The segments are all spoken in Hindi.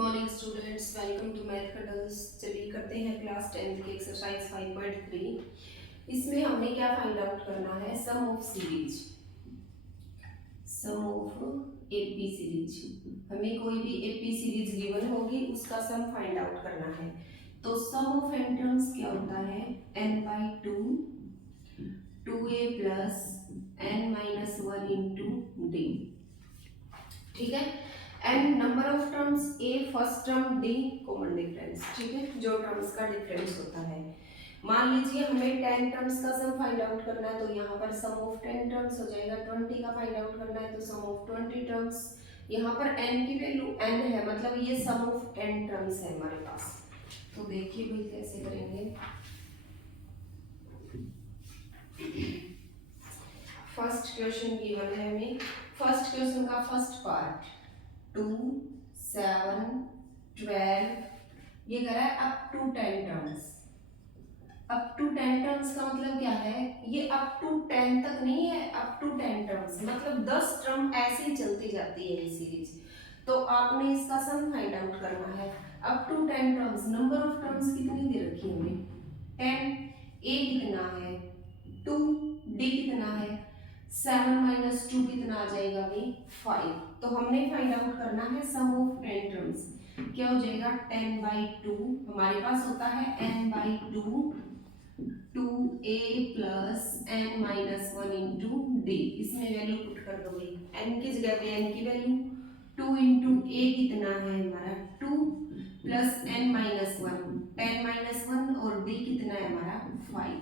Morning students, welcome to math cuddles. चलिए करते हैं क्लास 10th की एक्सरसाइज 5.3। इसमें हमने क्या फाइंड आउट करना है? Sum of series, sum of AP series. हमें कोई भी एपी सीरीज गिवन होगी, उसका सम फाइंड आउट करना है। तो सम ऑफ एन टर्म्स क्या होता है? n/2 2a plus n-1 into D. ठीक है। And number of terms A first term D common difference. ठीक है, जो टर्म्स का डिफरेंस होता है। मान लीजिए हमें 10 टर्म्स का सम फाइंड आउट करना है, तो यहाँ पर सम ऑफ 10 टर्म्स हो जाएगा। 20 का फाइंड आउट करना है तो सम ऑफ 20 टर्म्स। यहाँ पर n की वैल्यू n है, मतलब ये सम ऑफ n टर्म्स है हमारे पास। तो देखिए भाई कैसे करेंगे। फर्स्ट क्वेश्चन गिवन है हमें। फर्स्ट क्वेश्चन का फर्स्ट पार्ट 2, 7, 12, ये कह रहा है up to 10 terms. Up to 10 terms का मतलब क्या है? ये अप टू 10 तक नहीं है, अप टू 10 टर्म्स मतलब 10 टर्म ऐसे ही चलती जाती है ये सीरीज। तो आपने इसका सम फाइंड आउट करना है। Up to 10 terms, number of terms कितनी दे रखी है हमें? 10। ए कितना है? 2। डी कितना है? 7 - 2 कितना आ जाएगा भाई? 5। तो हमने फाइंड आउट करना है सम ऑफ 10 टर्म्स। क्या हो जाएगा? 10/2 हमारे पास होता है n/2 2a plus n-1 into D. इसमें वैल्यू पुट कर दो भाई। n की जगह पे n की वैल्यू 2 इंटू a कितना है हमारा? 2 प्लस n-1 10-1 और d कितना है हमारा? 5।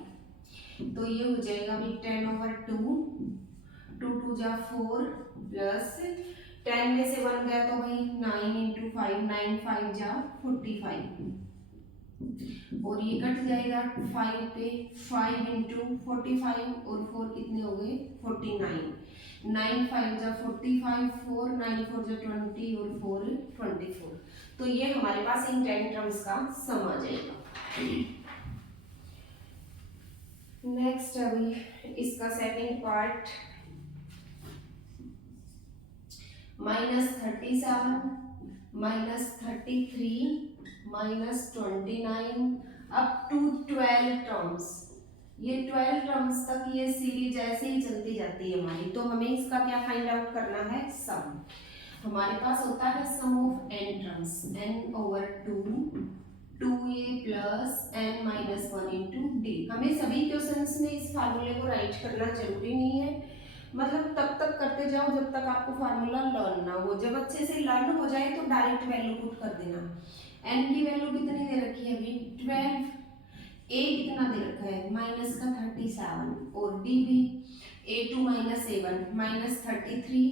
तो ये हो जाएगा भाई 10/2 2 2 जा 4 प्लस 10 में से 1 गया तो भाई 9 इंटू 5 9 5 जा 45 और ये कट जाएगा 5 पे 5 इंटू 45 और 4 कितने हो गए? 49 9 5 जा 45 4 9 4 जा 20 और 4 24। तो ये हमारे पास इन 10 टर्म्स का सम आ जाएगा। नेक्स्ट अभी इसका second part -37 -33 -29 up to 12 terms. ये 12 टर्म्स तक ये सीरीज ऐसे ही चलती जाती है हमारी। तो हमें इसका क्या फाइंड आउट करना है? सम। हमारे पास होता है sum of n terms n/2 2a plus n-1 into d. हमें सभी क्वेश्चंस में इस फार्मूले को राइट करना जरूरी नहीं है, मतलब तब तक करते जाओ जब तक आपको फार्मूला लर्न ना हो। जब अच्छे से लर्न हो जाए तो डायरेक्ट वैल्यू पुट कर देना। n की वैल्यू कितनी दे रखी है अभी? 12। a कितना दे रखा है? -37 और d भी a2 - a1 -33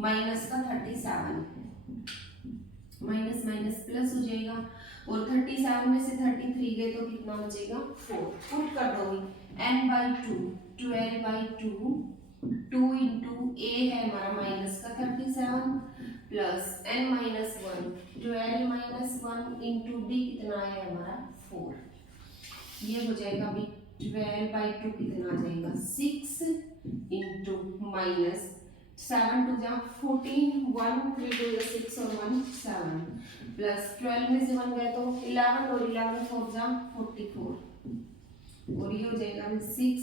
माइनस का 37 माइनस माइनस प्लस हो जाएगा और 37 में से 33 गए तो कितना बचेगा? 4। पुट कर दो n/2 12/2 2 इंटू ए है हमारा माइनस का 37 प्लस n-1 12 - 1 इंटू डी कितना है हमारा? 4। ये हो जाएगा अभी 12/2 कितना आ जाएगा? 6 इंटू माइनस 7 2 जा 14 1 3 2 6 और 1 7 प्लस 12 में से 1 गए तो 11 और 11 4 जा 44 और ये हो जाएगा 6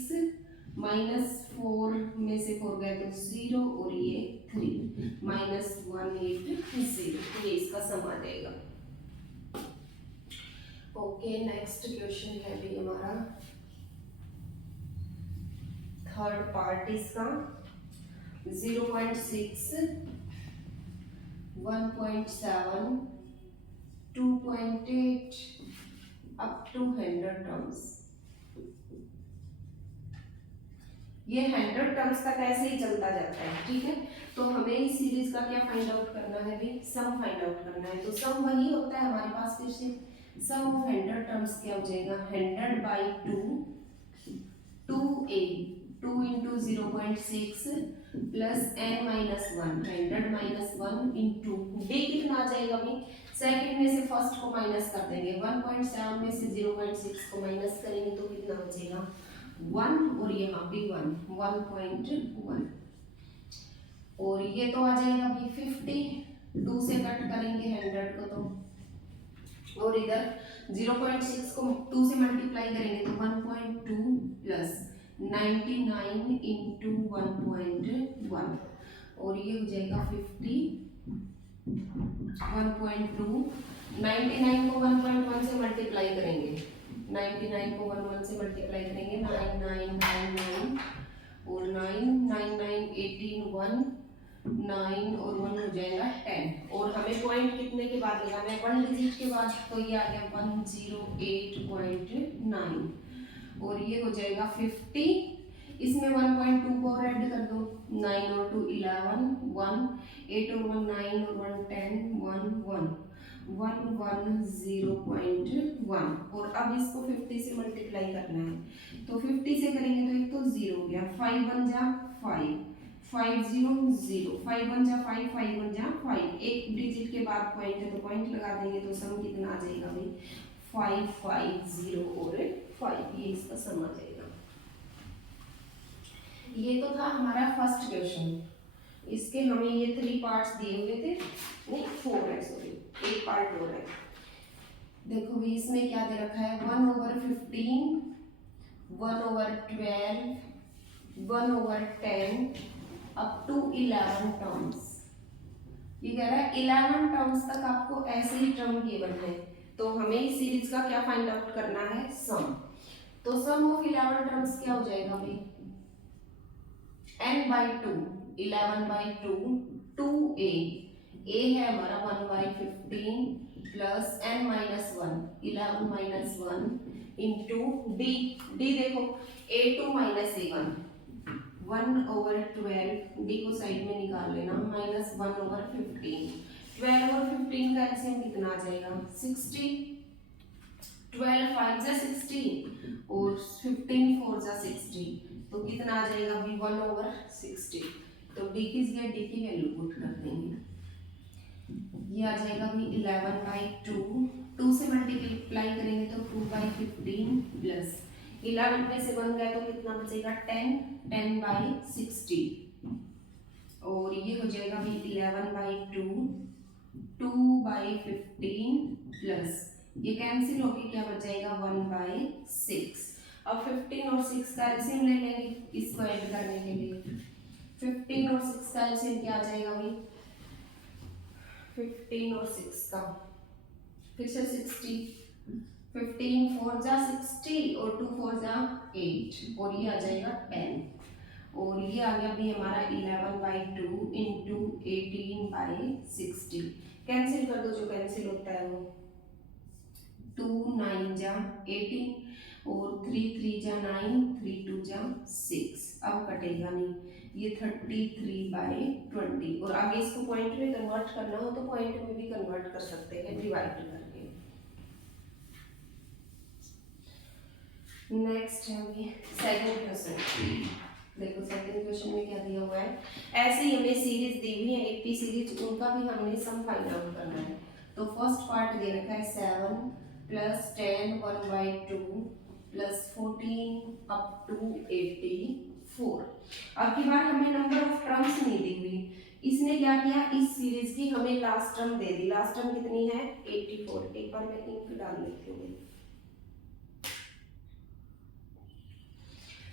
-4 में से 4 गए तो 0 और ये 3 -180। ये इसका सम आ जाएगा। ओके, नेक्स्ट क्वेश्चन है भी हमारा थर्ड पार्ट इसका 0.6 1.7 2.8 अप टू 100 टर्म्स। ये 100 टर्म्स तक ऐसे ही चलता जाता है। ठीक है, तो हमें इस सीरीज का क्या फाइंड आउट करना है भी? सम फाइंड आउट करना है। तो सम वही होता है हमारे पास, फिर से सम ऑफ 100 टर्म्स क्या हो जाएगा? 100/2 2a 2 into 0.6 plus n-1 100 - 1 into D कितना आ जाएगा भाई? सेकंड में से फर्स्ट को माइनस कर देंगे। 1.7 में से 0.6 को माइनस करेंगे तो कितना बचेगा? 1 और यहाँ भी 1 1.1 और ये तो आ जाएगा भाई 50 2 से कट करेंगे 100 को तो, और इधर 0.6 को 2 से मल्टीप्लाई करेंगे तो 1.2 प्लस 99 इंटू 1.1, और ये हो जाएगा 50 1.2। 99 को 1.1 से मल्टीप्लाई करेंगे, 99 को 1 से मल्टीप्लाई करेंगे 9999, और 999 18 1 9 और 1 हो जाएगा 10, और हमें पॉइंट कितने के बाद लगाना है, 1 डिजिट के बाद, तो ये आ गया 108.9, और ये हो जाएगा 50। इसमें 1.2 को और ऐड कर दो, 9 और 2 11 1 8 और 1 9 और 1 10 1 1 110.1, और अब इसको 50 से मल्टीप्लाई करना है, तो 50 से करेंगे तो एक तो 0 हो गया, 5 1 जा 5 5 0 0, 5 1 जा 5 5 1 जा 5, एक डिजिट के बाद पॉइंट है तो पॉइंट लगा देंगे, तो सम कितना आ जाएगा भाई 5 5 0 और 5, ये इसका सम आ जाएगा। ये तो था हमारा फर्स्ट क्वेश्चन, इसके हमें ये 3 पार्ट्स दिए हुए थे, नहीं 4 है, सॉरी एक पार्ट और है। देखो भी इसमें क्या दे रखा है, 1/15 1/12 1/10 अप टू 11 टर्म्स। ये कह रहा है 11 टर्म्स तक आपको ऐसे ही टर्म गिवन है, तो हमें इस सीरीज का क्या फाइंड आउट करना है, सम। तो सम ऑफ 11 टर्म्स क्या हो जाएगा भाई, n/2 11/2 2a, a है हमारा 1/15 plus n-1 11 - 1 into d, d देखो a2 - a1 1/12, d को साइड में निकाल लेना, माइनस 1/15, 12 और 15 का एलसीएम कितना आ जाएगा 60, 12 5 जा 60 और 15 4 जा 60, तो कितना आ जाएगा भी 1/60, तो d की जगह d की वैल्यू पुट कर देंगे, ये आ जाएगा भी 11/2, 2 से मल्टीप्लाई करेंगे तो 2/15 प्लस 11 में से 1 गया तो कितना बचेगा 10 10/60, और ये हो जाएगा भी 11/2 2/15 प्लस ये कैंसिल होके क्या बच जाएगा 1/6। अब 15 और 6 का एलसीएम ले लेंगे इसको ऐड करने के लिए, 15 और 6 का एलसीएम क्या आ जाएगा भाई, 15 और 6 का फिर से 60, 15 4 जा 60 और 2 4 जा 8, और ये आ जाएगा 10, और ये आ गया भी हमारा 11/2 इंटू 18/60, कैंसिल कर दो जो कैंसिल होता है वो, 2 9 जा 18 और 3 3 जा 9 3 2 जा 6, अब कटेगा नहीं, ये 33/20, और आगे इसको पॉइंट में कन्वर्ट करना हो तो पॉइंट में भी कन्वर्ट कर सकते हैं डिवाइड करके। नेक्स्ट है अभी सेकंड क्वेश्चन, देखो सेकंड क्वेश्चन में क्या दिया हुआ है, ऐसे ही हमें सीरीज दी हुई है एपी सीरीज, उनका भी हमने सम फाइंड आउट करना है। तो फर्स्ट पार्ट दे रखा है 7 प्लस 10 1/2 प्लस 14 अप टू 84। अब की बार हमें नंबर ऑफ टर्म्स नहीं दी हुई, इसने क्या किया, इस सीरीज की हमें लास्ट टर्म दे दी, लास्ट टर्म कितनी है 84, एक बार मैं इंक डाल लेती हूँ,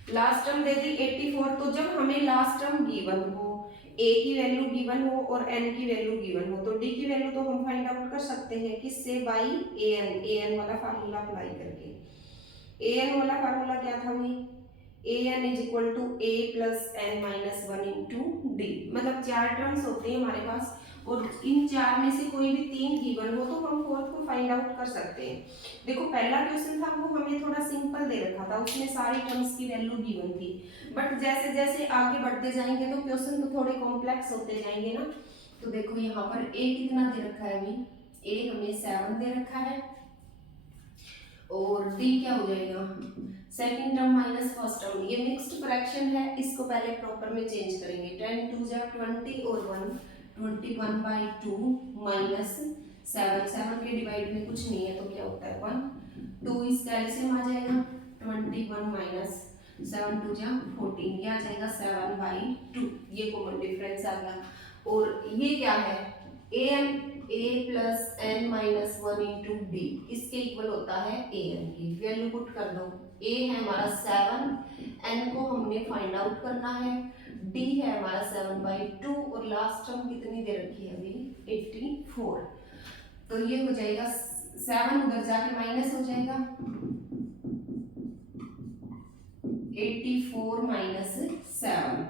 लास्ट टर्म दे दी 84, तो जब हमें लास्ट टर्म गिवन हो, a की वैल्यू गिवन हो और n की वैल्यू गिवन हो, तो d की वैल्यू तो हम फाइंड आउट कर सकते हैं किससे, बाई an वाला फार्मूला अप्लाई करके। an वाला फार्मूला क्या था भाई, an is equal to a plus n minus 1 into D, मतलब 4 टर्म्स होते हैं हमारे पास, और इन 4 में से कोई भी 3 गिवन हो तो हम फोर्थ को फाइंड आउट कर सकते हैं। देखो पहला क्वेश्चन था वो हमें थोड़ा सिंपल दे रखा था, उसमें सारी टर्म्स की वैल्यू गिवन थी, बट जैसे जैसे आगे बढ़ते जाएंगे तो क्वेश्चन तो थोड़े कॉम्प्लेक्स होते जाएंगे ना। तो देखो यहाँ पर a कितना दे रखा है अभी, a हमें 7 दे रखा है, और d क्या हो जाएगा second term minus first term, ये मिक्स्ड फ्रैक्शन है, इसको पहले प्रॉपर में चेंज करेंगे, 10 2 जा 20 और 1 21/2 माइनस 7 के डिवाइड में कुछ नहीं है तो क्या होता है 1, 2 इसका एलसीएम आ जाएगा 21 माइनस 7 2 जा 14, ये आ जाएगा 7/2, ये कॉमन डिफरेंस आ गया। और ये क्या है a plus N minus one into d इसके इक्वल होता है ए एन की वैल्यू पुट कर दो। ए है हमारा 7, एन को हमने फाइंड आउट करना है, डी है हमारा 7/2 और लास्ट टर्म कितनी दे रखी है अभी 84। तो ये हो जाएगा 7 उधर जाके माइनस हो जाएगा 84 माइनस 7।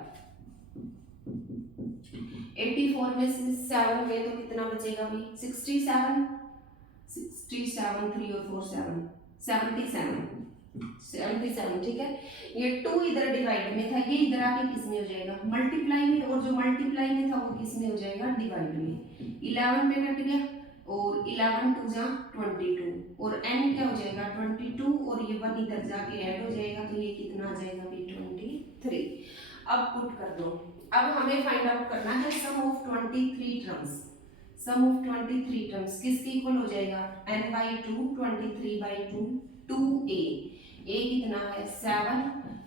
84 में से 7 गए तो कितना बचेगा भाई 67। 67 3 और 4 7 77 ठीक है। ये 2 इधर डिवाइड में था, ये इधर आके किस में हो जाएगा मल्टीप्लाई में, और जो मल्टीप्लाई में था वो किस में हो जाएगा डिवाइड में। 11 पे कट गया और 11 2 जा 22 और n क्या हो जाएगा 22 और ये 1 इधर जाके ऐड हो जाएगा तो ये कितना आ जाएगा भाई 23। अब पुट कर दो। अब हमें फाइंड आउट करना है sum of 23 terms. Sum of 23 terms किसके इक्वल हो जाएगा n/2 23/2 2a। a कितना है 7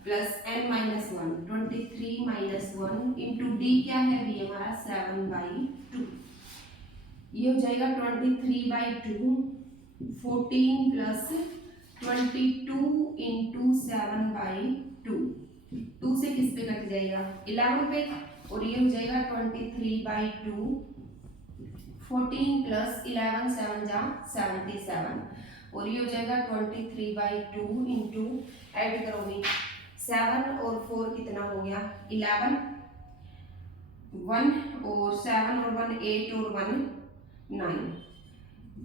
प्लस n-1 23 - 1 इंटू d क्या है b हमारा 7/2। ये हो जाएगा 23/2 14 प्लस 22 इंटू 7/2। 2 से किस पे कट जाएगा 11 पे और ये हो जाएगा 23/2 14 प्लस 11 7 जा 77 और ये हो जाएगा 23/2 इंटू ऐड करोगे 7 और 4 कितना हो गया 11 1 और 7 और 1 8 और 1 9।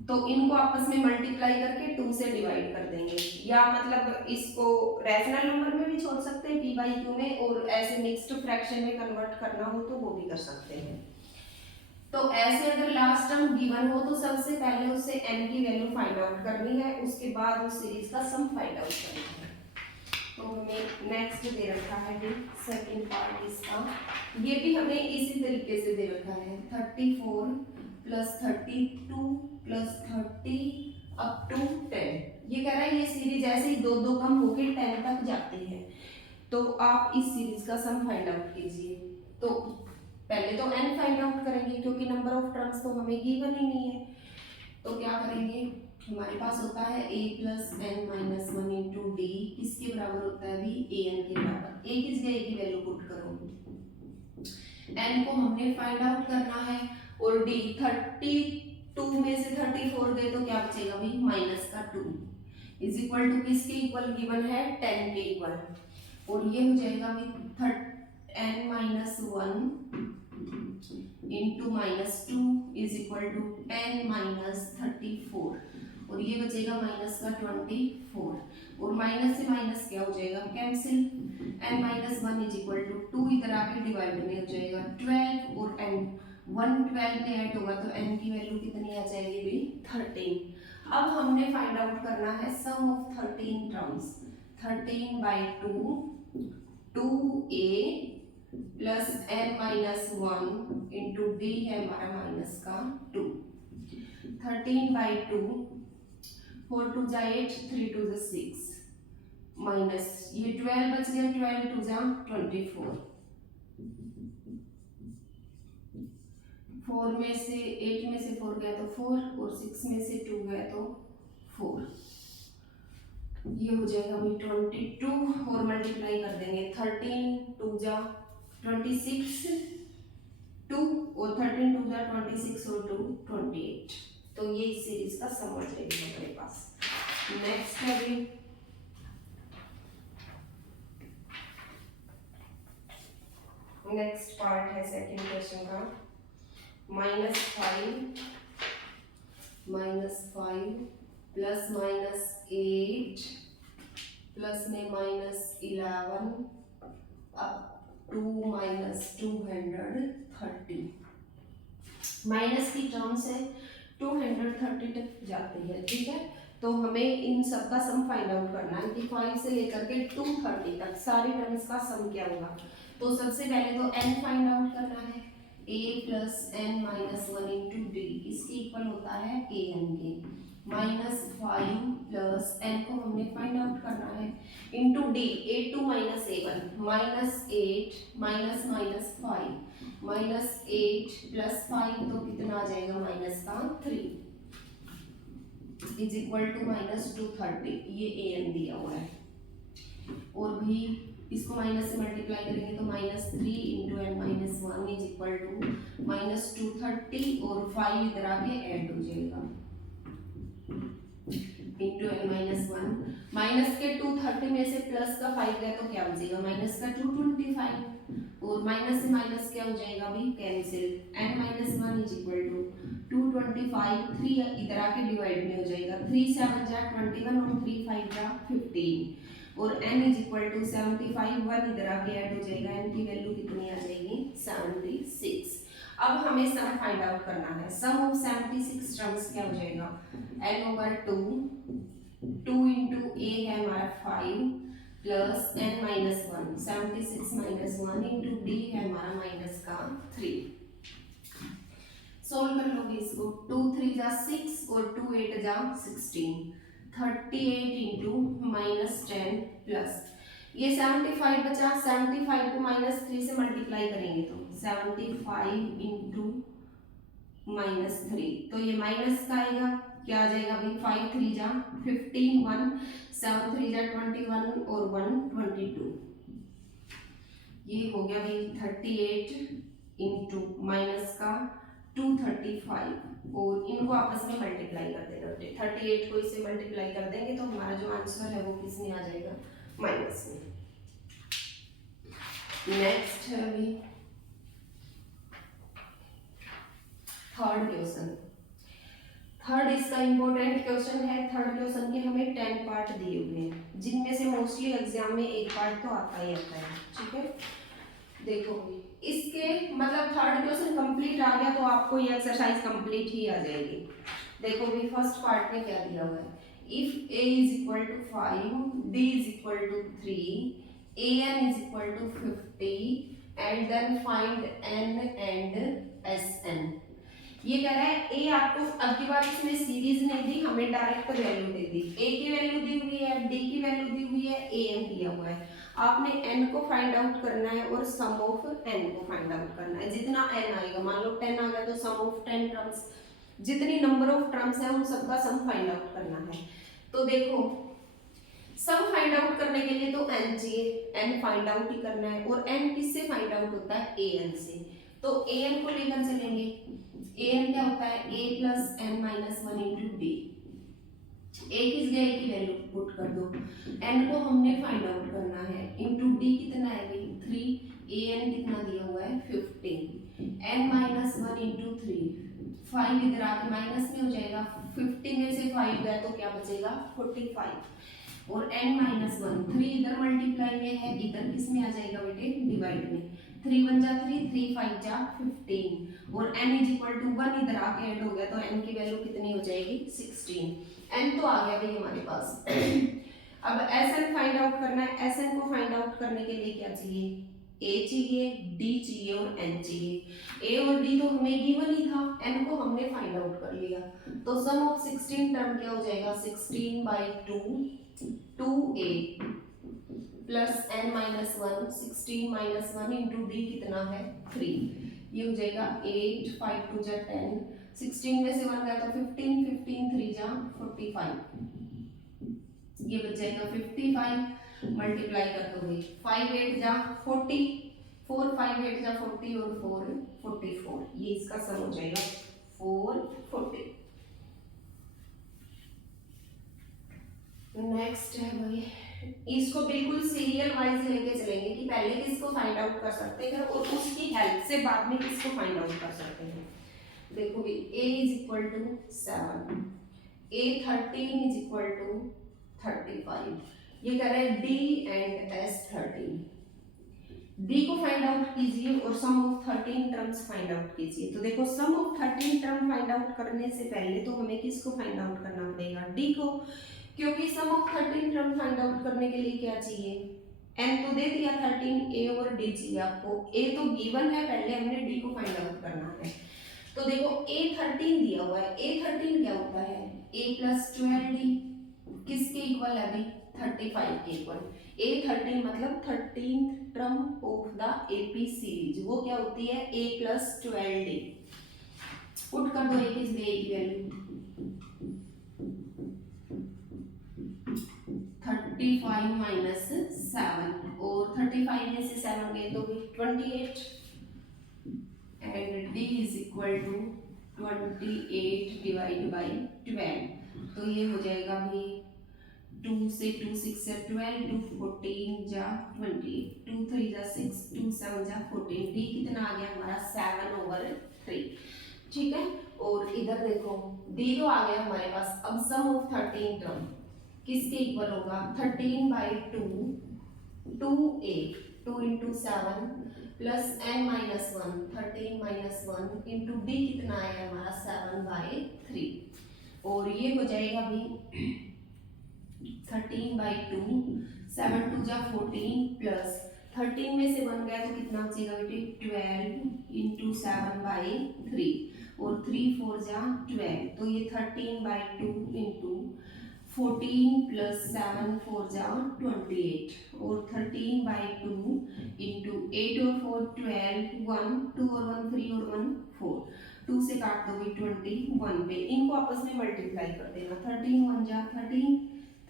तो इनको आपस में मल्टीप्लाई करके 2 से डिवाइड कर देंगे, या मतलब इसको रैशनल नंबर में भी छोड़ सकते हैं p/q में, और ऐसे मिक्स्ड फ्रैक्शन में कन्वर्ट करना हो तो वो भी कर सकते हैं। तो ऐसे अगर लास्ट टर्म गिवन हो तो सबसे पहले उससे n की वैल्यू फाइंड आउट करनी है, उसके बाद उस सीरीज का सम फाइंड आउट करना है। तो हमें नेक्स्ट दे रखा है भी सेकंड पार्ट इसका, ये भी हमें इसी तरीके से दे रखा है 34 प्लस 32 प्लस 30 अप टू 10। ये कह रहा है ये सीरीज ऐसे ही दो दो कम होके 10 तक जाते हैं, तो आप इस सीरीज का सम फाइंड आउट कीजिए। तो पहले तो n फाइंड आउट करेंगे क्योंकि नंबर ऑफ टर्म्स तो हमें गिवन ही नहीं है। तो क्या करेंगे हमारे पास होता है a plus n-1 into D किसके बराबर होता है भी a n के बराबर। a किस गए की वैल्यू पुट करो, n को हमने फाइंड आउट करना है और d 32 में से 34 गए तो क्या बचेगा भाई माइनस का 2 इज इक्वल टू किसके इक्वल गिवन है 10 के इक्वल, और ये हो जाएगा भाई n-1 into -2 is equal to 10 - 34 और ये बचेगा माइनस का 24 और माइनस से माइनस क्या हो जाएगा cancel. n-1 is equal to 2 इधर आके डिवाइड में हो जाएगा 12 और n 1 12 में ऐड होगा तो n की वैल्यू कितनी आ जाएगी भाई 13। अब हमने फाइंड आउट करना है sum of 13 terms 13/2 2a plus n-1 into d है हमारा माइनस का 2। 13/2 4 2 जा 8 3 2 जा 6 माइनस ये 12 बच गया 12 2 जा 24 4 में से 8 में से 4 गया तो 4 और 6 में से 2 गया तो 4। ये हो जाएगा भाई 22 और मल्टीप्लाई कर देंगे 13 2 जा 26 2 और 13 2 जा 26 और 2 28। तो ये इस सीरीज का सम आ जाएगा हमारे पास। नेक्स्ट है भी नेक्स्ट पार्ट है सेकंड क्वेश्चन का -5 प्लस -8 प्लस में -11 अप टू -230। माइनस की टर्म से 230 तक जाती है, ठीक है। तो हमें इन सब का सम फाइंड आउट करना है कि 5 से लेकर के 230 तक सारी टर्म्स का सम क्या होगा। तो सबसे पहले तो n फाइंड आउट करना है a plus n-1 into d इसके इक्वल होता है a n के -5 प्लस n को हमने फाइंड आउट करना है into D, 8 minus A1 -8 minus minus 5 -8 plus 5 तो कितना आ जाएगा माइनस का 3 इज इक्वल टू -230। ये an दिया हुआ है और भी इसको माइनस से मल्टीप्लाई करेंगे तो -3 into n minus 1 is equal to -230 और 5 इधर आके ऐड हो जाएगा इंटू n माइनस 1 माइनस के 230 में से प्लस का 5 गया तो क्या हो जाएगा माइनस का 225 और माइनस से माइनस क्या हो जाएगा भी cancel n minus 1 is equal to 225 3 इधर आके डिवाइड में हो जाएगा 3 7 जा 21 और 3 5 जा 15 और n इज इक्वल टू 75 1 इधर आके ऐड हो जाएगा n की वैल्यू कितनी आ जाएगी 76। अब हमें सम फाइंड आउट करना है। सम ऑफ 76 टर्म्स क्या हो जाएगा n ओवर 2 इंटू a है हमारा 5 plus n minus 1 76 minus 1 into d है हमारा माइनस का 3। सोल्व कर लोगे इसको 2 3 जा 6 और 2 8 जा 16 38 इंटू माइनस 10 प्लस ये 75 बचा 75 को माइनस 3 से मल्टीप्लाई करेंगे तो 75 इंटू माइनस 3 तो ये माइनस का आएगा क्या आ जाएगा भाई 5 3 जा 15 1 7 3 जा 21 और 1 22 ये हो गया भाई 38 इंटू माइनस का 235 और इनको आपस में मल्टीप्लाई कर देना 38 को इससे मल्टीप्लाई कर देंगे तो हमारा जो आंसर है वो किस में आ जाएगा माइनस में। नेक्स्ट है अभी थर्ड क्वेश्चन। थर्ड इसका इंपॉर्टेंट क्वेश्चन है। थर्ड क्वेश्चन के हमें 10 पार्ट दिए हुए हैं जिनमें से मोस्टली एग्जाम में एक पार्ट तो आता ही आता है। ठीक है देखो इसके मतलब थर्ड क्वेश्चन कंप्लीट आ गया तो आपको ये एक्सरसाइज कंप्लीट ही आ जाएगी। देखो भी फर्स्ट पार्ट में क्या दिया हुआ है if a is equal to 5 d is equal to 3 an is equal to 50 and then find n and sn। ये कह रहा है a आपको अब की बार इसमें सीरीज नहीं दी हमें direct value they the a की वैल्यू दी हुई है d की वैल्यू दी हुई है an दिया हुआ है। आपने n को फाइंड आउट करना है और सम ऑफ n को फाइंड आउट करना है। जितना n आएगा मान लो 10 आ गया तो सम ऑफ 10 टर्म्स जितनी नंबर ऑफ टर्म्स है उन सबका सम फाइंड आउट करना है। तो देखो सम फाइंड आउट करने के लिए तो n चाहिए n फाइंड आउट ही करना है और n किससे फाइंड आउट होता है an से। तो an को लेकर चलेंगे an क्या होता है a plus n minus 1 into D. a किस गए की वैल्यू पुट कर दो n को हमने फाइंड आउट करना है इंटू डी कितना है 3 an कितना दिया हुआ है 15 n माइनस 1 इंटू 3 5 इधर आके माइनस में हो जाएगा 50 में से 5 गया तो क्या बचेगा 45 और n माइनस 1 3 इधर मल्टीप्लाई में है इधर किस में आ जाएगा बेटे डिवाइड में 3 1 जा 3 3 5 जा 15 और n इज इक्वल टू 1 इधर आके ऐड हो गया तो n की वैल्यू कितनी हो जाएगी 16। n तो आ गया भाई हमारे पास। अब sn फाइंड आउट करना है। sn को फाइंड आउट करने के लिए क्या चाहिए a चाहिए d चाहिए और n चाहिए। a और d तो हमें गिवन ही था n को हमने फाइंड आउट कर लिया तो सम ऑफ 16 टर्म क्या हो जाएगा 16/2 2a plus n minus 1 16 minus 1 into D कितना है 3 ये हो जाएगा 8 5 2 जा 10 16 में से 1 गया तो 15 15 3 जा 45 ये बच जाएगा 55 मल्टीप्लाई कर दोगे 5 8 जा 40 4 5 8 जा 40 और 4 44 ये इसका सम हो जाएगा 440। नेक्स्ट है भाई इसको बिल्कुल सीरियल वाइज लेके चलेंगे कि पहले किसको फाइंड आउट कर सकते हैं और उसकी हेल्प से बाद में किसको फाइंड आउट कर सकते हैं। देखो भी a is equal to 7 a 13 is equal to 35 ये कह रहा है d एंड s 13 d को फाइंड आउट कीजिए और sum of 13 terms find out कीजिए। तो देखो sum of 13 term find out करने से पहले तो हमें किसको फाइंड आउट करना पड़ेगा d को क्योंकि सम ऑफ 13 टर्म फाइंड आउट करने के लिए क्या चाहिए n तो दे दिया 13 a और d चाहिए आपको। a तो गिवन है पहले हमने d को फाइंड आउट करना है। तो देखो a 13 दिया हुआ है a 13 क्या होता है a प्लस 12d किसके इक्वल है अभी 35 के इक्वल। a 13 मतलब 13th term of the AP series, वो क्या होती है a प्लस 12d। पुट कर दो a की वैल्यू 35 माइनस 7 और 35 में से 7 गए तो 28 and d is equal to 28 divide by 12। तो ये हो जाएगा भी 2 से 2 6 से 12 2 14 जा 20 2 3 जा 6 2 7 जा 14 d कितना आ गया हमारा 7/3। ठीक है, और इधर देखो d तो आ गया हमारे पास। अब सम ऑफ 13 टर्म किसके इक्वल होगा 13/2 2a 2 into 7 plus n minus 1 13 minus 1 into D कितना आया हमारा 7/3 और ये हो जाएगा भी 13/2 7 2 जा 14 प्लस 13 में से 1 गया तो कितना बचेगा बेटे 12 इंटू 7/3 और 3 4 जा 12 तो ये 13/2 इंटू 14 प्लस 7 4 जा 28 और 13/2 इंटू 8 और 4 12 1 2 और 1 3 और 1 4 2 से काट दो भी 21 पे इनको आपस में मल्टीप्लाई कर देना 13 1 जा 13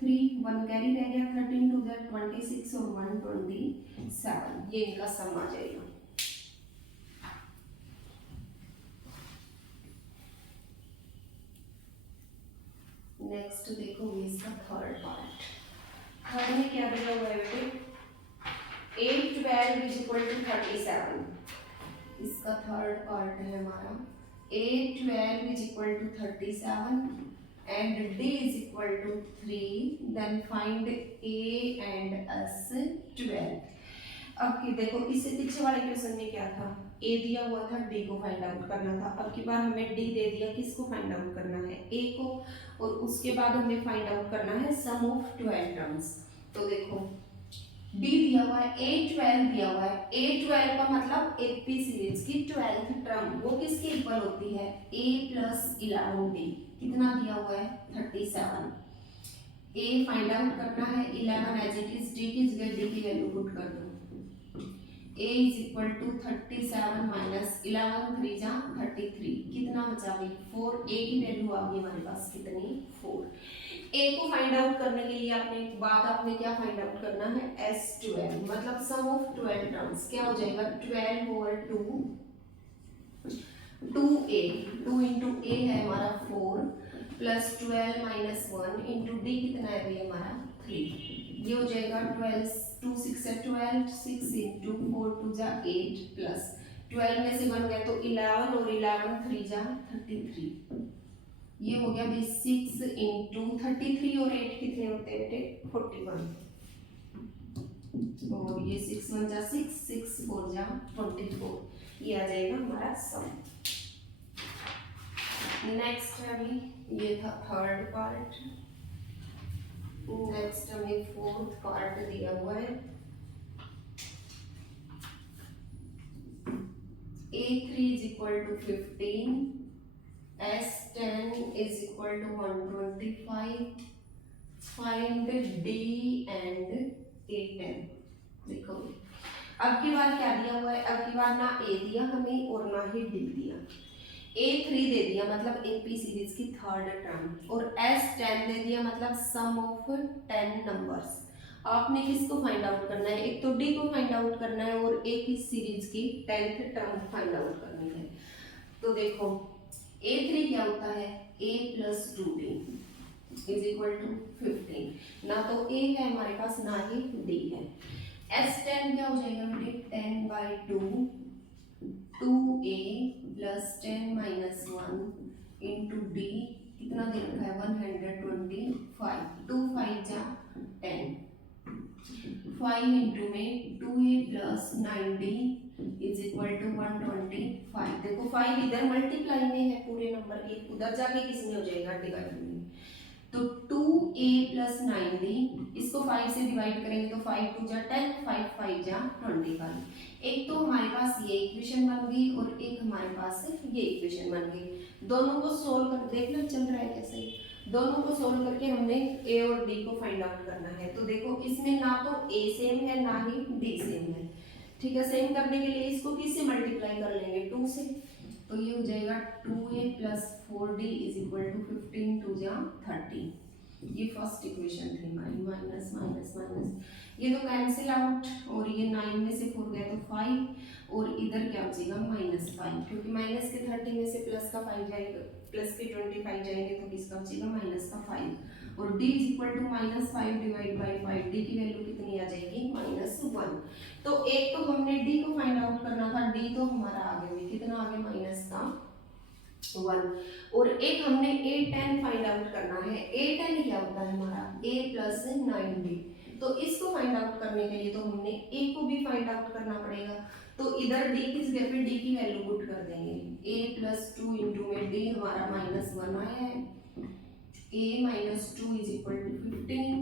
3 1 कैरी रह गया 13 2 जा 26 और 1 27 ये इनका सम आ जाएगा। नेक्स्ट देखो इसका थर्ड पार्ट। थर्ड में क्या दिया हुआ है बेटे 8 12 इज इक्वल टू 37। इसका थर्ड पार्ट है हमारा 8 12 is equal to 37 and d is equal to 3 then find a and s 12। अब की देखो इससे पीछे वाले क्वेश्चन में क्या था a दिया हुआ था d को फाइंड आउट करना था। अब की बार हमें d दे दिया किसको फाइंड आउट करना है a को और उसके बाद हमें फाइंड आउट करना है सम ऑफ 12 टर्म्स। तो देखो d दिया हुआ है a 12 दिया हुआ है a 12 का मतलब AP सीरीज की 12th टर्म वो किसके इक्वल होती है a प्लस 11d कितना दिया हुआ है 37। a फाइंड आउट करना है 11 एज इट इज d की जगह d की वैल्यू पुट कर दो a is equal to 37 minus 11 3 जा 33 कितना बचा भी 4 a की वैल्यू आ गई हमारे पास कितनी 4। a को फाइंड आउट करने के लिए आपने क्या फाइंड आउट करना है s12 मतलब सम ऑफ 12 टर्म्स क्या हो जाएगा 12 ओवर 2 2a 2 इंटू a है हमारा 4 प्लस 12 माइनस 1 इंटू डी कितना है भाई हमारा 3। ये हो जाएगा 12 2 6 से 12 6 इंटू 4 2 जा 8 प्लस 12 में से 1 गया तो 11 और 11 3 जा 33। ये हो गया भी 6 इंटू 33 और 8 कितने होते हैं बेटे 41 और ये 6 1 जा 6 6 4 जा 24 ये आ जाएगा हमारा सम। नेक्स्ट है अभी ये था थर्ड पार्ट। नेक्स्ट हमें फोर्थ पार्ट दिया हुआ है A3 is equal to 15 S10 is equal to 125 find D and A10। देखो अब की बार क्या दिया हुआ है अब की बार ना A दिया हमें और ना ही D दिया A3 दे दिया मतलब AP सीरीज की थर्ड टर्म और S10 दे दिया मतलब सम ऑफ 10 नंबर्स। आपने किसको फाइंड आउट करना है एक तो D को फाइंड आउट करना है और AP सीरीज की 10th टर्म फाइंड आउट करनी है। तो देखो A3 क्या होता है A plus 2D is equal to 15 ना तो A है हमारे पास ना ही D है। S10 क्या हो जाएगा बेटे 10/2 2a plus 10 minus 1 into D कितना दे रखा है 125 2 5 जा 10 5 इंटू में 2a plus 9d is equal to 125। देखो 5 इधर मल्टीप्लाई में है पूरे नंबर के उधर जाके किस में हो जाएगा डिवाइड में तो 2a प्लस 9d इसको 5 से डिवाइड करेंगे तो 5 2 जा 10 5 5 जा 25। एक तो हमारे पास ये इक्वेशन बन गई और एक हमारे पास ये इक्वेशन बन गई। दोनों को सोल्व कर देखना चल रहा है कैसे दोनों को सोल्व करके हमने ए और डी को फाइंड आउट करना है। तो देखो इसमें ना तो ए सेम है ना ही डी सेम है, ठीक है। सेम करने के लिए इसको किससे मल्टीप्लाई कर लेंगे, 2 से। तो ये हो जाएगा 2a + 4d = 15 2 जा 30। ये फर्स्ट इक्वेशन थी हमारी, माइनस माइनस माइनस, ये तो कैंसिल आउट, और ये 9 में से 4 गए तो 5, और इधर क्या बचेगा -5, क्योंकि माइनस के 30 में से प्लस का 5 जाएगा, प्लस के 25 जाएंगे तो किसका बचेगा -5, और d = -5 / 5, d की वैल्यू कितनी आ जाएगी -1। तो एक तो हमने d को फाइंड आउट करना था, d तो हमारा आ गया, कितना आ गया -1, और एक हमने a10 फाइंड आउट करना है। a10 क्या होता है हमारा, a + 9d। तो इसको फाइंड आउट करने के लिए तो हमने a को भी फाइंड आउट करना पड़ेगा। तो इधर d किस जगह पे, d की वैल्यू पुट कर देंगे, a + 2 इंटू में d हमारा -1 आया है, a - 2 = 15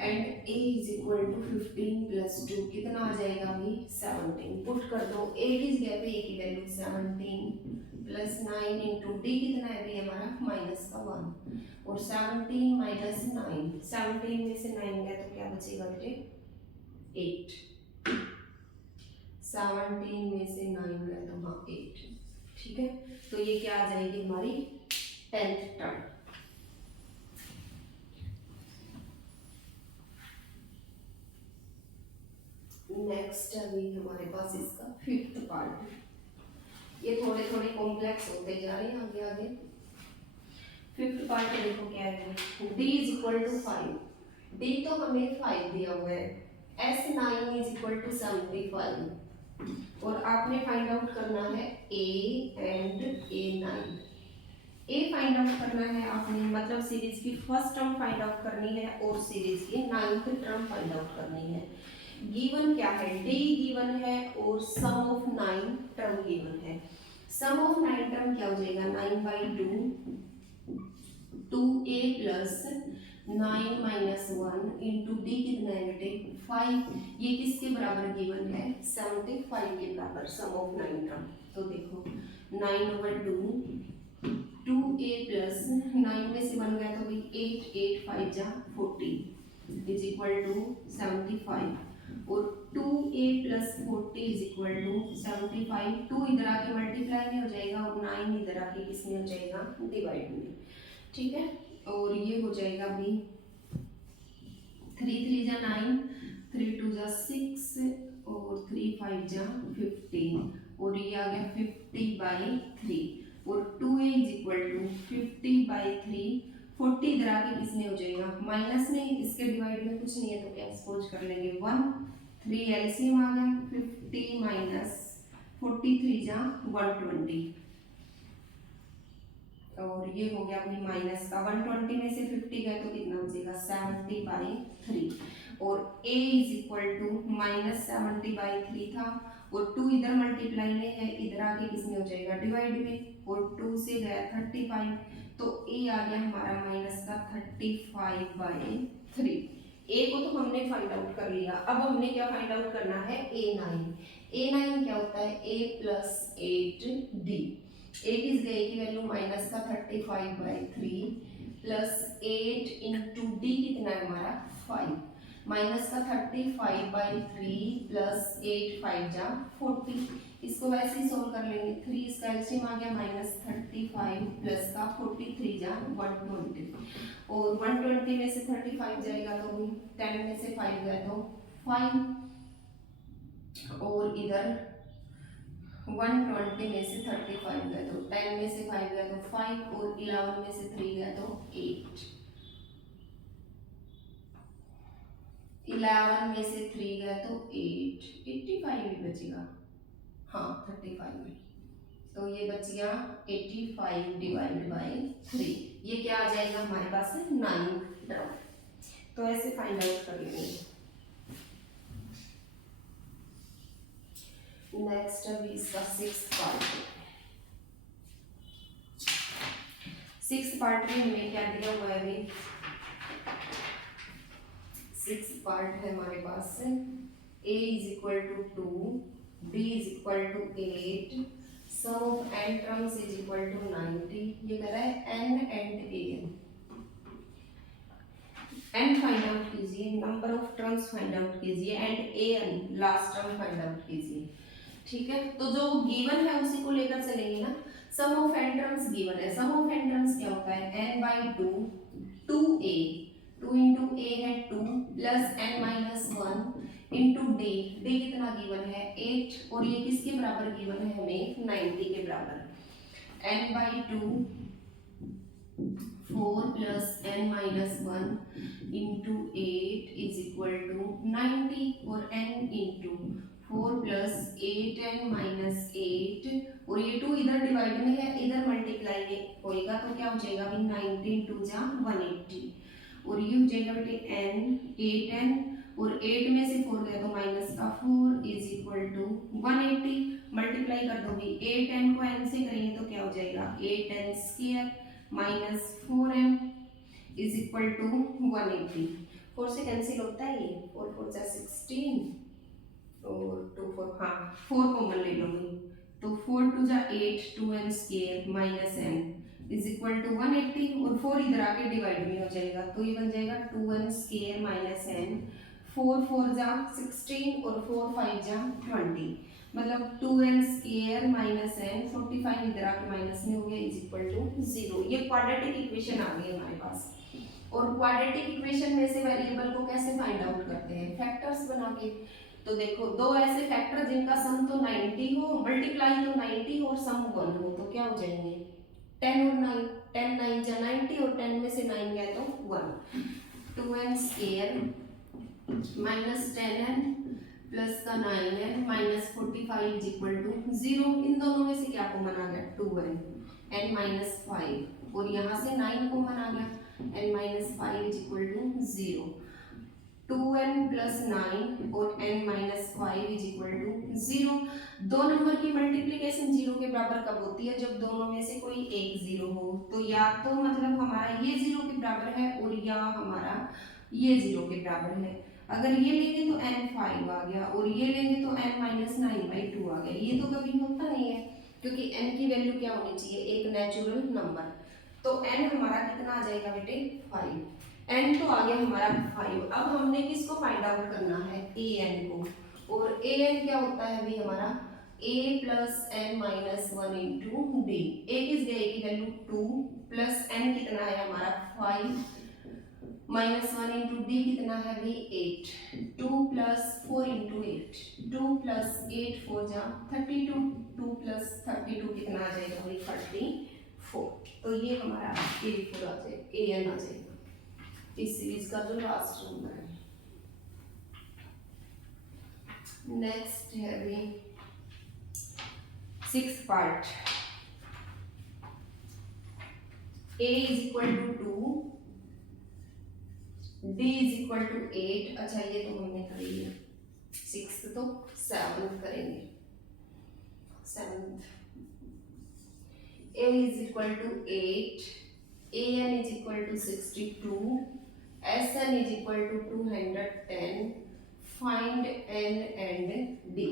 एंड a = 15 + 2 कितना आ जाएगा अभी 17। पुट कर दो a की जगह पे, a की वैल्यू 17 + 9 इंटू d कितना है अभी हमारा -1, और 17 - 9, 17 में से 9 गया तो क्या बचेगा बेटे 8, 17 में से 9 गया तो हाँ 8, ठीक है। तो ये क्या आ जाएगी हमारी 10th टर्म। नेक्स्ट अभी हमारे पास इसका 5th पार्ट। ये थोड़े थोड़े कॉम्प्लेक्स होते जा रहे हैं आगे आगे। 5th पार्ट देखो क्या है, d = 5, d तो हमें 5 दिया हुआ है, s9 = 75, और आपने फाइंड आउट करना है a and a9। a find out करना है आपने, मतलब सीरीज की फर्स्ट टर्म फाइंड आउट करनी है और सीरीज की 9th टर्म फाइंड आउट करनी है। गिवन क्या है, d गिवन है और सम ऑफ 9 टर्म गिवन है। सम ऑफ 9 टर्म क्या हो जाएगा, 9/2 2a + 9 - 1 इंटू d कितना है बेटे 5, ये किसके बराबर गिवन है 75 के बराबर, सम ऑफ 9 टर्म। तो देखो 9/2 2a + 9 में से 1 गया तो भी 8, 8 5 जा 40 = 75, और 2a + 40 = 75, 2 इधर आके मल्टीप्लाई में हो जाएगा और 9 इधर आके किसमें हो जाएगा डिवाइड में, ठीक है। और ये हो जाएगा अभी 3 3 जा 9, 3 2 जा 6, और 3 5 जा 15, और ये आ गया 50/3, और 2a = 50/3, 40 इधर आके किसमें हो जाएगा माइनस में, इसके डिवाइड में कुछ नहीं है तो क्या एक्सपोज कर लेंगे 1, 3 एलसीएम आ गया 50 - 43 जा 120, और ये हो गया अपनी माइनस का 120 में से 50 गए तो कितना बचेगा 70/3, और a = -70/3 था, और 2 इधर मल्टीप्लाई में है, इधर आके किसमें हो जाएगा डिवाइड में, और 2 से गया 35, तो a आ गया हमारा माइनस का 35/3। a को तो हमने फाइंड आउट कर लिया, अब हमने क्या फाइंड आउट करना है a9। a9 क्या होता है, a + 8d, a किस गए की वैल्यू -35/3 + 8 इंटू d कितना है हमारा 5, -35/3 + 8 5 जा 40, इसको वैसे ही सोल्व कर लेंगे, 3 इसका एलसीएम आ गया -35 प्लस का 43 जा 120, और 120 में से 35 जाएगा तो 10 में से 5 गया तो 5, और इधर 120 में से 35 गया तो 10 में से 5 गया तो 5, और 11 में से 3 गया तो 8, 11 में से 3 गया तो 8, 85 भी बचेगा, हाँ 35 में, तो ये बच गया 85/3, ये क्या आ जाएगा हमारे पास 9 टर्म। तो ऐसे फाइंड आउट कर लेंगे। नेक्स्ट अभी इसका 6th पार्ट। 6th पार्ट में हमें क्या दिया हुआ है अभी, 6th पार्ट है हमारे पास a = 2, b = 8, sum of n terms = 90, ये कह रहा है n and an, n find out कीजिए, number of terms find out कीजिए and a n last term find out कीजिए। ठीक है, तो जो गिवन है उसी को लेकर चलेंगे ना। Sum of n terms given है, सम ऑफ एन टर्म्स क्या होता है, n by two, two a, two into a है two plus N minus one into d, d कितना गिवन है 8, और ये किसके बराबर गिवन है हमें 90 के बराबर। N by two 4 plus N minus one into 8 is equal to 90, और n into 4 plus 8n minus 8, और ये 2 इधर डिवाइड में है, इधर मल्टीप्लाई होएगा तो क्या हो जाएगा अभी 19 टू जा 180, और ये हो जाएगा बेटे n 8n, और 8 में से 4 गया तो माइनस का 4 इज इक्वल टू 180, मल्टीप्लाई कर दोगे 8n को n से करेंगे तो क्या हो जाएगा 8n square minus 4n is equal to 180। 4 से कैंसिल होता है ये, 4 4 जा 16 और 2 4, हाँ 4 कॉमन ले लूंगी तो 4 2 जा 8, 2n square minus n is equal to 180, और 4 इधर आके डिवाइड में हो जाएगा तो ये बन जाएगा 2n स्क्वायर माइनस n, 4 4 जा 16 और 4 5 जा 20, मतलब 2n स्क्वायर माइनस n, 45 इधर आके माइनस में हो गया इज इक्वल टू 0। ये क्वाड्रेटिक इक्वेशन आ गई हमारे पास। और क्वाड्रेटिक इक्वेशन में से वेरिएबल को कैसे फाइंड आउट करते हैं, फैक्टर्स बना के। तो देखो दो ऐसे फैक्टर जिनका सम तो 90 हो, मल्टीप्लाई तो 90 और सम 1 हो, तो क्या हो जाएंगे 10 और 9, 10 9 जा 90 और 10 में से 9 गया तो 1, 2n square minus 10n plus का 9n minus 45 is equal to 0। इन दोनों में से क्या कॉमन आ गया 2n, n माइनस 5, और यहाँ से 9 कॉमन आ गया, n minus 5 is equal to 0, 2n plus 9 और n minus 5 is equal to 0। दो नंबर की मल्टीप्लिकेशन 0 के बराबर कब होती है, जब दोनों में से कोई एक 0 हो। तो या तो मतलब हमारा ये 0 के बराबर है और या हमारा ये 0 के बराबर है। अगर ये लेंगे तो n 5 आ गया, और ये लेंगे तो n माइनस 9/2 आ गया। ये तो कभी होता नहीं है, क्योंकि n की वैल्यू क्या होनी चाहिए, एक नेचुरल नंबर। तो n हमारा कितना आ जाएगा बेटे 5, n तो आ गया हमारा 5। अब हमने किसको फाइंड आउट करना है, an को, और an क्या होता है अभी हमारा a plus n minus 1 into D. a किस गए की वैल्यू 2 प्लस n कितना है हमारा 5 माइनस 1 इंटू डी कितना है अभी 8, 2 प्लस 4 इंटू 8, 2 प्लस 8 4 जा 32, 2 प्लस 32 कितना आ जाएगा अभी 34। तो ये हमारा a4 आ जाएगा, an आ जाएगा इस सीरीज का जो लास्ट नंबर है। नेक्स्ट है अभी 6th part, a is equal to 2, d is equal to 8। अच्छा ये तो हमने कर लिया, 6th तो 7th करेंगे। 7th a is equal to 8, an is equal to 62, sn is equal to 210, find n and d।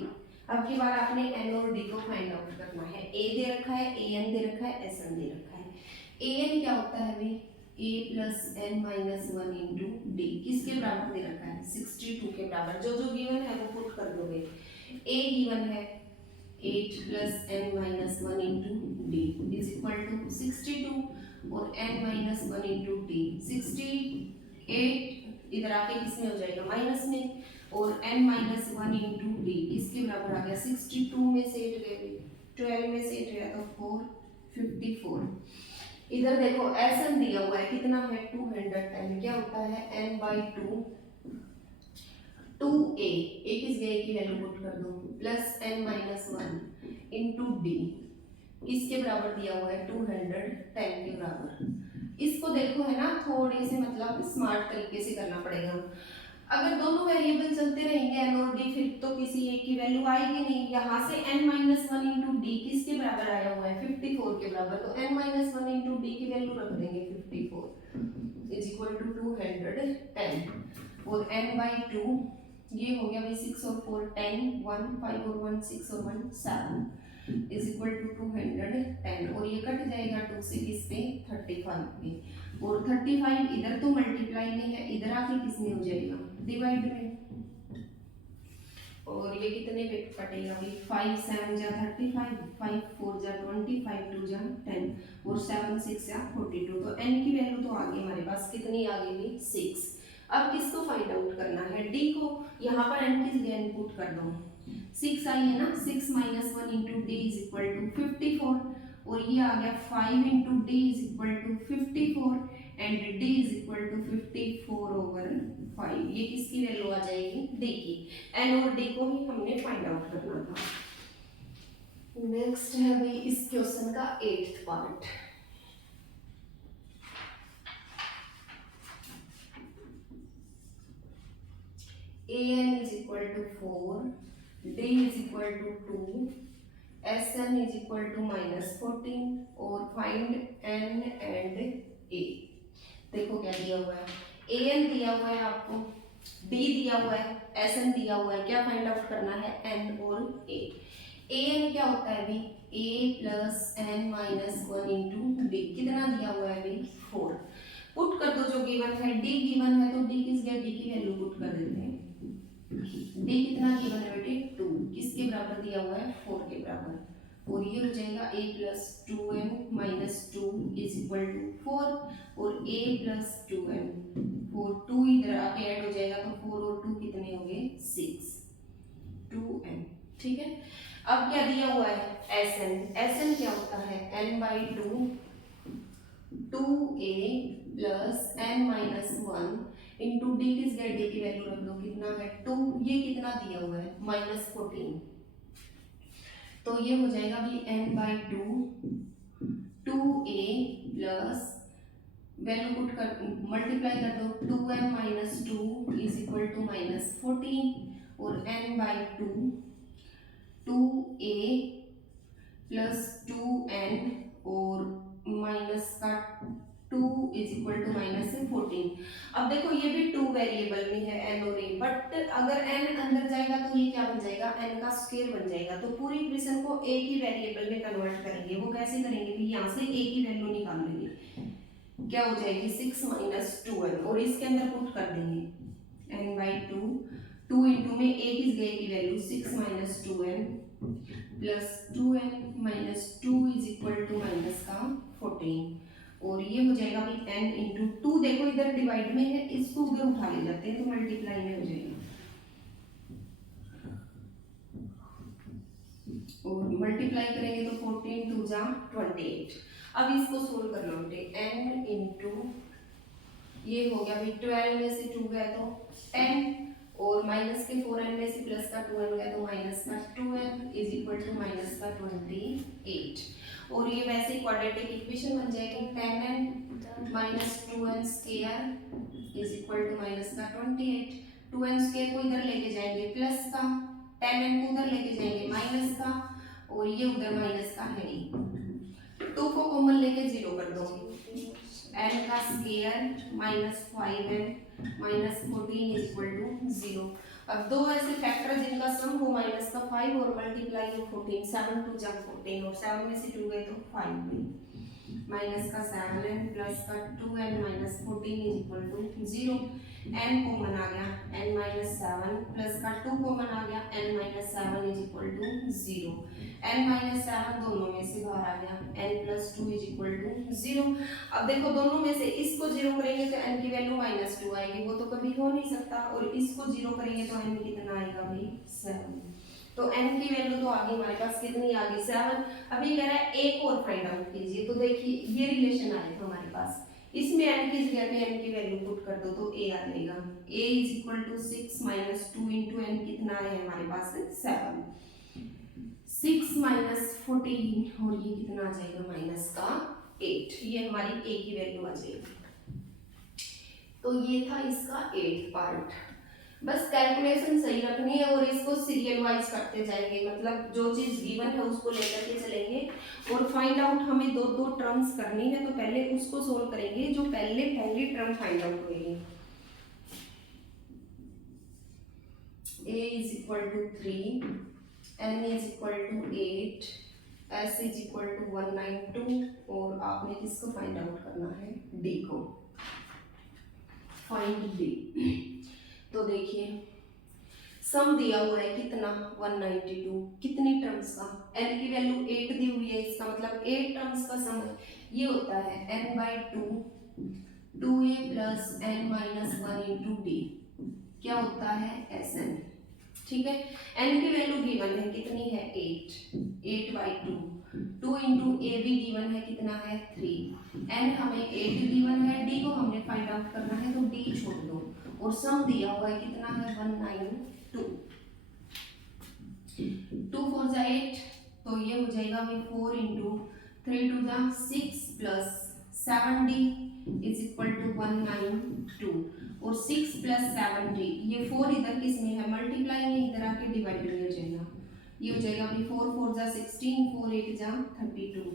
अब की बार आपने n और d को फाइंड आउट करना है। a दे रखा है, an दे रखा है, sn दे रखा है। an क्या होता है अभी a plus n minus 1 into D, किसके बराबर दे रखा है 62 के बराबर। जो जो गिवन है वो पुट कर दोगे। a गिवन है 8 plus n minus 1 into D is equal to 62, और n माइनस 1 इंटू डी 68 इधर आके किसमें हो जाएगा माइनस में, और n माइनस 1 इंटू डी इसके बराबर आ गया 62 में से 8 गए, 12 में से 8 गया तो 4, 54। इधर देखो एसएन दिया हुआ है कितना है 210, क्या होता है n बाई 2, 2a, a किस गए की वैल्यू पुट कर दो, plus n minus 1 into D किसके बराबर दिया हुआ है 210 के बराबर। इसको देखो है ना थोड़े से मतलब स्मार्ट तरीके से करना पड़ेगा। अगर दोनों वेरिएबल चलते रहेंगे n और d, फिर तो किसी एक की वैल्यू आएगी नहीं। यहाँ से n माइनस 1 इंटू डी किसके बराबर आया हुआ है 54 के बराबर, तो n माइनस 1 इंटू डी की वैल्यू रख देंगे 54 इज इक्वल टू 210, और n बाई 2 ये हो गया भाई 6 और 4 10, 1 5 और 1 6 और 1 7, इज इक्वल टू 210 और ये कट जाएगा 2 से किस पे 35 पे और 35 इधर तो मल्टीप्लाई में है, इधर आके किस में हो जाएगा डिवाइड में और ये कितने पे कटेगा भाई 5 7 जा 35 5 4 जा 25 2 जा 10 और 7 6 जा 42 तो n की वैल्यू तो आ गई हमारे पास कितनी आ गई 6। अब किसको फाइंड आउट करना है d को, यहाँ पर n की जगह इनपुट कर दो 6 आई है ना 6 minus 1 into D is equal to 54 और ये आ गया 5 into D is equal to 54 and d is equal to 54 over 5 ये किसकी वैल्यू आ जाएगी d की। n और d को ही हमने फाइंड आउट करना था। नेक्स्ट है भाई इस क्वेश्चन का 8th part. an is equal to 4, d is equal to 2, sn is equal to minus 14 और find n and a। देखो क्या दिया हुआ है an दिया हुआ है आपको, d दिया हुआ है, sn दिया हुआ है, क्या फाइंड आउट करना है n और a। an क्या होता है भाई a plus n minus 1 into D, कितना दिया हुआ है भाई 4। पुट कर दो जो गिवन है, d गिवन है तो d किस गया, d की वैल्यू पुट कर देते हैं। d कितना गिवन है बेटे 2, किसके बराबर दिया हुआ है 4 के बराबर और ये हो जाएगा a plus 2n minus 2 is equal to 4 और a प्लस 2n और 2 इधर आके ऐड हो जाएगा तो 4 और 2 कितने हो गए 6 2n। ठीक है, अब क्या दिया हुआ है sn क्या होता है n by 2 2a plus n minus 1 into D किस गए, डी की वैल्यू रख दो कितना है 2, ये कितना दिया हुआ है माइनस 14 तो ये हो जाएगा भी n by 2 2a plus value put कर मल्टीप्लाई कर दो 2n minus 2 is equal to minus 14 और n by 2 2a plus 2n और माइनस का 2 इज इक्वल टू माइनस 14। अब देखो ये भी 2 वेरिएबल में है n और a, बट अगर n अंदर जाएगा तो ये क्या बन जाएगा n का स्क्वायर बन जाएगा। तो पूरी इक्वेशन को a की वेरिएबल में कन्वर्ट करेंगे, वो कैसे करेंगे भी यहाँ से a की वैल्यू निकाल लेंगे, क्या हो जाएगी 6 माइनस 2n और इसके अंदर पुट कर देंगे n बाई 2 इंटू में a किस गए की value 6 minus 2n plus 2n minus 2 is equal to minus का 14 और ये हो जाएगा भी n इंटू 2, देखो इधर डिवाइड में है इसको उधर उठा ले जाते हैं तो मल्टीप्लाई में हो जाएगा और मल्टीप्लाई करेंगे तो 14 2 जा 28। अब इसको सोल्व कर लो बेटे n इंटू ये हो गया भाई 12 में से 2 गया तो 10 और माइनस के 4n में से प्लस का 2n गया तो माइनस का 2n is equal to minus का 28 और ये वैसे क्वाड्रेटिक इक्वेशन बन जाएगी 10n minus 2n square is equal to minus का 28। 2n स्क्वायर को इधर लेके जाएंगे प्लस का, 10n को उधर लेके जाएंगे माइनस का और ये उधर माइनस का है ही, 2 को कॉमन लेके 0 कर दो n का square minus 5n minus 14 is equal to 0। अब दो ऐसे फैक्टर जिनका सम हो माइनस का 5 और मल्टीप्लाई हो 14 7 2 जा 14 और 7 में से 2 गए तो 5 हुई माइनस का 7n प्लस का 2n minus 14 is equal to 0। n common आ गया n माइनस 7 प्लस का 2 कॉमन आ गया n minus 7 is equal to 0। n minus 7 दोनों में से बाहर आ गया n plus 2 is equal to 0। अब देखो दोनों में से इसको 0 करेंगे तो n की वैल्यू माइनस 2 आएगी, वो तो कभी हो नहीं सकता, और इसको 0 करेंगे तो n कितना आएगा भाई 7। तो n की वैल्यू तो आ गई हमारे पास कितनी आ गई 7। अभी कह रहा है एक और फाइंड आउट कीजिए, तो देखिए ये रिलेशन आएगा हमारे पास, इसमें n की जगह पे n की वैल्यू पुट कर दो तो a आ जाएगा a is equal to 6 minus 2 into n कितना है हमारे पास 7 6 माइनस 14 और ये कितना आ जाएगा माइनस का 8, ये हमारी a की वैल्यू आ जाएगी। तो ये था इसका 8th पार्ट। बस कैलकुलेशन सही रखनी है और इसको सीरियल वाइज करते जाएंगे, मतलब जो चीज गिवन है उसको लेकर के चलेंगे और फाइंड आउट हमें दो दो टर्म्स करनी है, तो पहले उसको सोल्व करेंगे जो पहली टर्म फाइंड आउट होगी। a is equal to 3 n is equal to 8 S is equal to 192 और आपने किसको फाइंड आउट करना है, D को, फाइंड D। तो देखिए सम दिया हुआ है कितना 192, कितनी टर्म्स का, n की वैल्यू 8 दी हुई है, इसका मतलब 8 टर्म्स का सम ये होता है n by 2 2a plus n minus 1 into D, क्या होता है Sn। ठीक है, n की वैल्यू गिवन है कितनी है 8 बाई 2, 2 इंटू ए भी गिवन है कितना है 3, n हमें 8 गिवन है, d को हमने फाइंड आउट करना है तो d छोड़ दो, और सम दिया हुआ है कितना है 192, 2 4 जा 8, तो ये हो जाएगा भाई 4 इंटू 3 2 जा 6 plus 7d is equal to 192, और 6 प्लस 7d, ये 4 इधर किस में है मल्टीप्लाई में, इधर आके डिवाइड में हो जाएगा, ये हो जाएगा भाई 4 4 जा 16, 4 8 जा 32,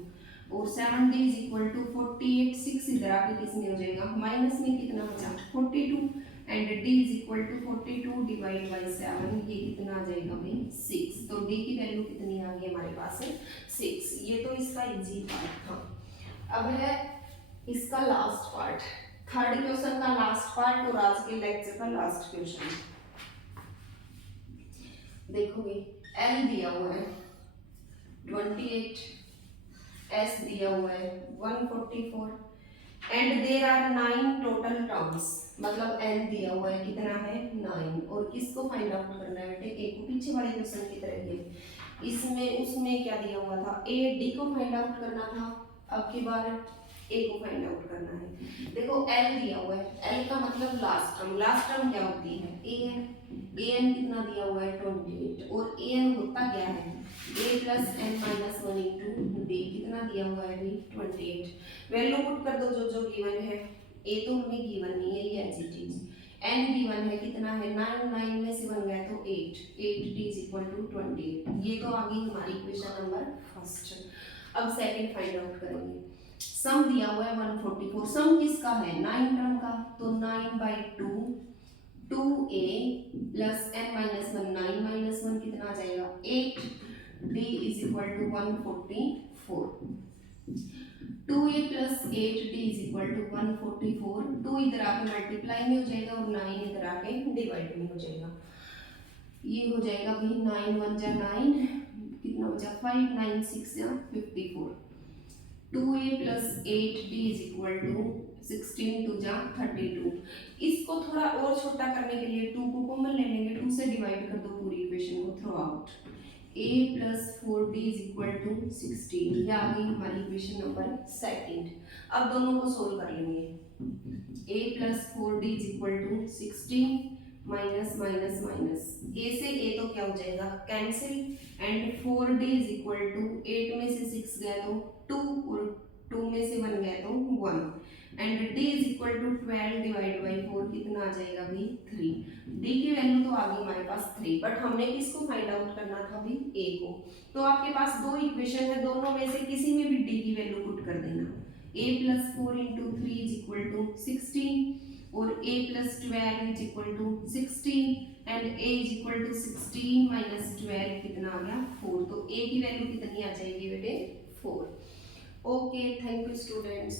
और 7d इज इक्वल टू 48, 6 इधर आके किस में हो जाएगा माइनस में, कितना बचा 42, and d is equal to 42 divide by 7, ये कितना आ जाएगा भाई 6, तो d की वैल्यू कितनी आ गई हमारे पास है 6। ये तो इसका इजी पार्ट था। अब है इसका लास्ट पार्ट, थर्ड क्वेश्चन का लास्ट पार्ट और आज के लेक्चर का लास्ट क्वेश्चन। देखो भाई L दिया हुआ है 28, S दिया हुआ है 144, and there are 9 total terms, मतलब n दिया हुआ है कितना है 9, और किसको फाइंड आउट करना है बेटे, a को, पीछे वाले क्वेश्चन की तरह ही इसमें उसमें क्या दिया हुआ था a d को फाइंड आउट करना था, अब की बार a को फाइंड आउट करना है। देखो l दिया हुआ है, l का मतलब लास्ट टर्म क्या होती है an, an कितना दिया हुआ है 28, और an होता क्या है a plus n minus 1 into d, कितना दिया हुआ है भाई 28, वैल्यू पुट कर दो जो जो गिवन है, a तो हमें गिवन नहीं है ये as it is, n given है कितना है 9, 9 में से 1 गया तो 8, 8d इज इक्वल टू 28, ये तो आ गई हमारी इक्वेशन नंबर फर्स्ट। अब सेकंड फाइंड आउट करेंगे, सम दिया हुआ है 144, सम किसका है 9 टर्म का, तो 9 by 2 2a plus n minus 1, 9 minus 1 कितना आ जाएगा 8, d is equal to 144, 2a plus 8d is equal to 144, 2 इधर आके मल्टीप्लाई में हो जाएगा और 9 इधर आके डिवाइड में हो जाएगा, ये हो जाएगा भाई 9 1 जा 9, कितना बचा 5, 9 6 जा 54, 2a plus 8d is equal to 16 2 जा 32, इसको थोड़ा और छोटा करने के लिए 2 को कॉमन ले लेंगे, 2 से डिवाइड कर दो पूरी इक्वेशन को throughout, a plus 4d is equal to 16, ये आ गई हमारी इक्वेशन नंबर सेकंड। अब दोनों को सोल्व कर लेंगे, a plus 4d is equal to 16 minus minus minus, a से a तो क्या हो जाएगा cancel, and 4d is equal to 8 में से 6 गया तो 2, और 2 में से 1 गया तो 1, and d is equal to 12 divide by 4, कितना आ जाएगा भी 3, d की वैल्यू तो आ गई हमारे पास 3, बट हमने किसको फाइंड आउट करना था भी a को, तो आपके पास दो इक्वेशन है, दोनों में से किसी में भी d की वैल्यू पुट कर देना, a plus 4 into 3 is equal to 16, और a plus 12 is equal to 16, and a is equal to 16 minus 12 कितना आ गया 4, तो a की वैल्यू कितनी आ जाएगी बेटे 4। Okay, thank you students.